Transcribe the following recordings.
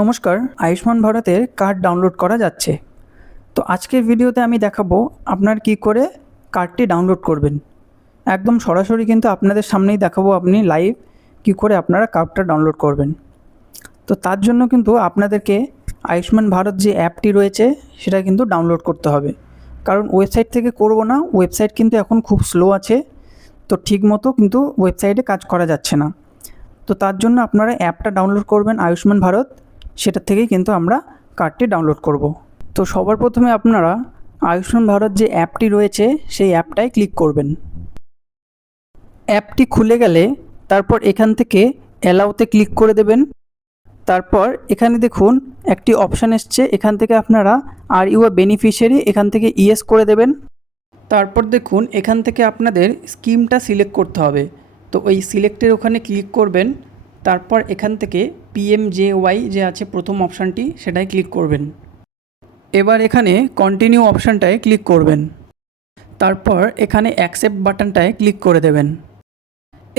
নমস্কার, আয়ুষ্মান ভারতের card download করা যাচ্ছে। তো আজকের ভিডিওতে আমি দেখাবো আপনার কি করে কার্ডটি ডাউনলোড করবেন। একদম সরাসরি কিন্তু আপনাদের সামনেই দেখাবো আপনি লাইভ কি করে আপনারা কার্ডটা ডাউনলোড করবেন। তো তার জন্য কিন্তু আপনাদেরকে আয়ুষ্মান ভারত যে অ্যাপটি রয়েছে সেটা কিন্তু ডাউনলোড করতে হবে, কারণ ওয়েবসাইট থেকে করব না, ওয়েবসাইট কিন্তু এখন খুব স্লো আছে। তো ঠিকমতো কিন্তু ওয়েবসাইটে কাজ করা যাচ্ছে না। তো তার জন্য আপনারা অ্যাপটা ডাউনলোড করবেন আয়ুষ্মান ভারত, সেটার থেকেই কিন্তু আমরা কার্ডটি ডাউনলোড করব। তো সবার প্রথমে আপনারা আয়ুষ্মান ভারত যে অ্যাপটি রয়েছে সেই অ্যাপটায় ক্লিক করবেন। অ্যাপটি খুলে গেলে তারপর এখান থেকে অ্যালাউতে ক্লিক করে দেবেন। তারপর এখানে দেখুন একটি অপশান এসছে, এখান থেকে আপনারা আর ইউ আ বেনিফিশিয়ারি এখান থেকে ইয়েস করে দেবেন। তারপর দেখুন এখান থেকে আপনাদের স্কিমটা সিলেক্ট করতে হবে। তো ওই সিলেক্টের ওখানে ক্লিক করবেন। তারপর এখান থেকে পিএমজেওয়াই যে আছে প্রথম অপশানটি সেটাই ক্লিক করবেন। এবার এখানে কন্টিনিউ অপশানটায় ক্লিক করবেন। তারপর এখানে অ্যাকসেপ্ট বাটনটায় ক্লিক করে দেবেন।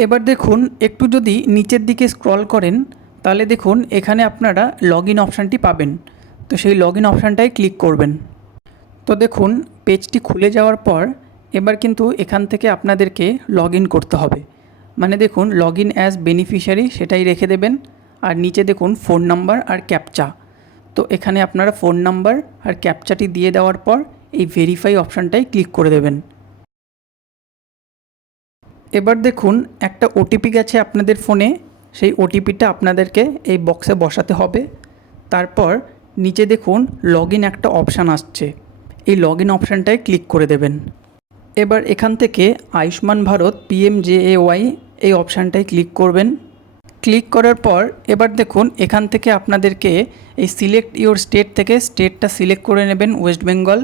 এবার দেখুন একটু যদি নিচের দিকে স্ক্রল করেন তাহলে দেখুন এখানে আপনারা লগ ইন অপশানটি পাবেন। তো সেই লগ ইন অপশানটায় ক্লিক করবেন। তো দেখুন পেজটি খুলে যাওয়ার পর এবার কিন্তু এখান থেকে আপনাদেরকে লগ ইন করতে হবে। মানে দেখুন লগ ইন অ্যাজ বেনিফিশিয়ারি সেটাই রেখে দেবেন। আর নিচে দেখুন ফোন নাম্বার আর ক্যাপচা। তো এখানে আপনারা ফোন নাম্বার আর ক্যাপচাটি দিয়ে দেওয়ার পর এই ভেরিফাই অপশানটায় ক্লিক করে দেবেন। এবার দেখুন একটা ওটিপি গেছে আপনাদের ফোনে, সেই ওটিপিটা আপনাদেরকে এই বক্সে বসাতে হবে। তারপর নিচে দেখুন লগ ইন একটা অপশান আসছে, এই লগ ইন অপশানটায় ক্লিক করে দেবেন। এবার এখান থেকে আয়ুষ্মান ভারত পিএমজেএওয়াই এই অপশানটায় ক্লিক করবেন। ক্লিক করার পর এবার দেখুন এখান থেকে আপনাদেরকে এই সিলেক্ট ইওর স্টেট থেকে স্টেটটা সিলেক্ট করে নেবেন ওয়েস্ট বেঙ্গল।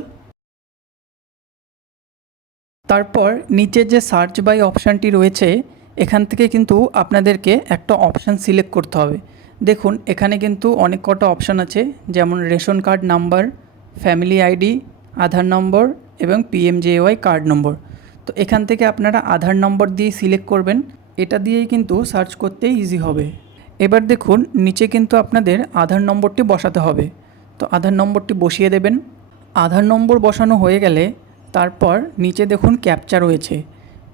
তারপর নিচে যে সার্চ বাই অপশানটি রয়েছে এখান থেকে কিন্তু আপনাদেরকে একটা অপশান সিলেক্ট করতে হবে। দেখুন এখানে কিন্তু অনেক কটা অপশান আছে, যেমন ration card number, family ID, Aadhaar নম্বর এবং পিএমজেওয়াই কার্ড নম্বর। তো এখান থেকে আপনারা আধার নম্বর দিয়ে সিলেক্ট করবেন, এটা দিয়েই কিন্তু সার্চ করতে ইজি হবে। এবার দেখুন নিচে কিন্তু আপনাদের আধার নম্বরটি বসাতে হবে। তো আধার নম্বরটি বসিয়ে দেবেন। আধার নম্বর বসানো হয়ে গেলে তারপর নিচে দেখুন ক্যাপচা রয়েছে,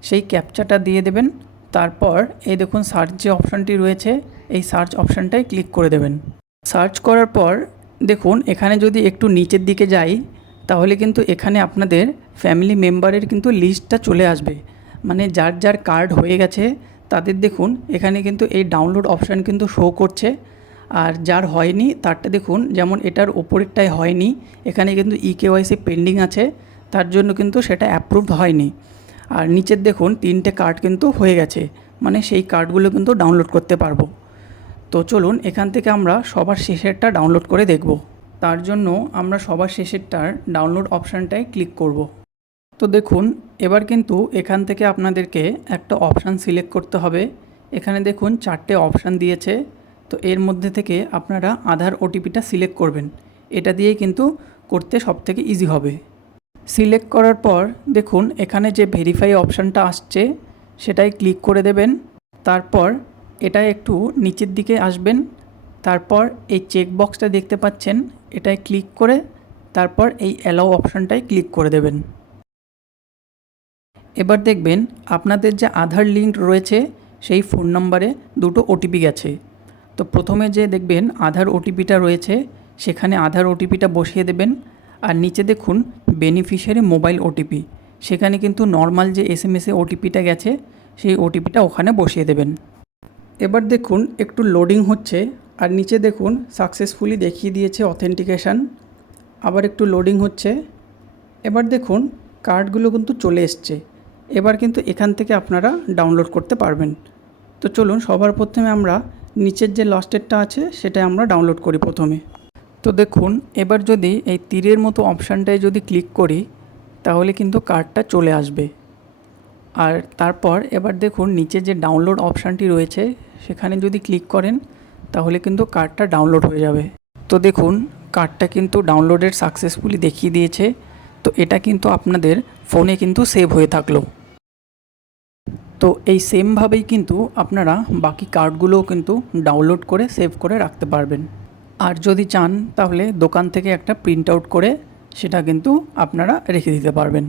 সেই ক্যাপচাটা দিয়ে দেবেন। তারপর এই দেখুন সার্চ যে অপশানটি রয়েছে এই সার্চ অপশানটায় ক্লিক করে দেবেন। সার্চ করার পর দেখুন এখানে যদি একটু নিচের দিকে যাই তাহলে কিন্তু এখানে আপনাদের ফ্যামিলি মেম্বারের কিন্তু লিস্টটা চলে আসবে। মানে যার যার কার্ড হয়ে গেছে তাদের দেখুন এখানে কিন্তু এই ডাউনলোড অপশান কিন্তু শো করছে। আর যার হয়নি তারটা দেখুন, যেমন এটার ওপরেরটাই হয়নি, এখানে কিন্তু ইকেওয়াইসি পেন্ডিং আছে, তার জন্য কিন্তু সেটা অ্যাপ্রুভড হয়নি। আর নিচের দেখুন 3টে কার্ড কিন্তু হয়ে গেছে, মানে সেই কার্ডগুলো কিন্তু ডাউনলোড করতে পারবো। তো চলুন এখান থেকে আমরা সবার শেষেরটা ডাউনলোড করে দেখব। তার জন্য আমরা সবার শেষেরটার ডাউনলোড অপশানটায় ক্লিক করব। তো দেখুন এবার কিন্তু এখান থেকে আপনাদেরকে একটা অপশান সিলেক্ট করতে হবে। এখানে দেখুন 4টে অপশান দিয়েছে। তো এর মধ্যে থেকে আপনারা আধার ওটিপিটা সিলেক্ট করবেন, এটা দিয়েই কিন্তু করতে সবথেকে ইজি হবে। সিলেক্ট করার পর দেখুন এখানে যে ভেরিফাই অপশানটা আসছে সেটাই ক্লিক করে দেবেন। তারপর এটা একটু নিচের দিকে আসবেন। তারপর এই চেকবক্সটা দেখতে পাচ্ছেন, এটায় ক্লিক করে তারপর এই অ্যালাউ অপশানটায় ক্লিক করে দেবেন। এবার দেখবেন আপনাদের যে আধার লিঙ্ক রয়েছে সেই ফোন নাম্বারে 2টো ওটিপি গেছে। তো প্রথমে যে দেখবেন আধার ওটিপিটা রয়েছে সেখানে আধার ওটিপিটা বসিয়ে দেবেন। আর নিচে দেখুন বেনিফিশিয়ারি মোবাইল ওটিপি, সেখানে কিন্তু নর্মাল যে এসএমএসে ওটিপিটা গেছে সেই ওটিপিটা ওখানে বসিয়ে দেবেন। এবার দেখুন একটু লোডিং হচ্ছে, আর নিচে দেখুন সাকসেসফুলি দেখিয়ে দিয়েছে অথেন্টিকেশান। আবার একটু লোডিং হচ্ছে। এবার দেখুন কার্ডগুলো কিন্তু চলে এসছে। এবার কিন্তু এখান থেকে আপনারা ডাউনলোড করতে পারবেন। তো চলুন সবার প্রথমে আমরা নিচের যে লাস্টেরটা আছে সেটা আমরা ডাউনলোড করি প্রথমে। তো দেখুন এবার যদি এই তীরের মতো অপশানটায় যদি ক্লিক করি তাহলে কিন্তু কার্ডটা চলে আসবে। আর তারপর এবার দেখুন নিচে যে ডাউনলোড অপশানটি রয়েছে সেখানে যদি ক্লিক করেন তাহলে কিন্তু কার্ডটা ডাউনলোড হয়ে যাবে। তো দেখুন কার্ডটা কিন্তু ডাউনলোডের সাকসেসফুলি দেখিয়ে দিয়েছে। তো এটা কিন্তু আপনাদের ফোনে কিন্তু সেভ হয়ে থাকলো। তো এই সেমভাবেই কিন্তু আপনারা বাকি কার্ডগুলোও কিন্তু ডাউনলোড করে সেভ করে রাখতে পারবেন। আর যদি চান তাহলে দোকান থেকে একটা প্রিন্ট আউট করে সেটা কিন্তু আপনারা রেখে দিতে পারবেন।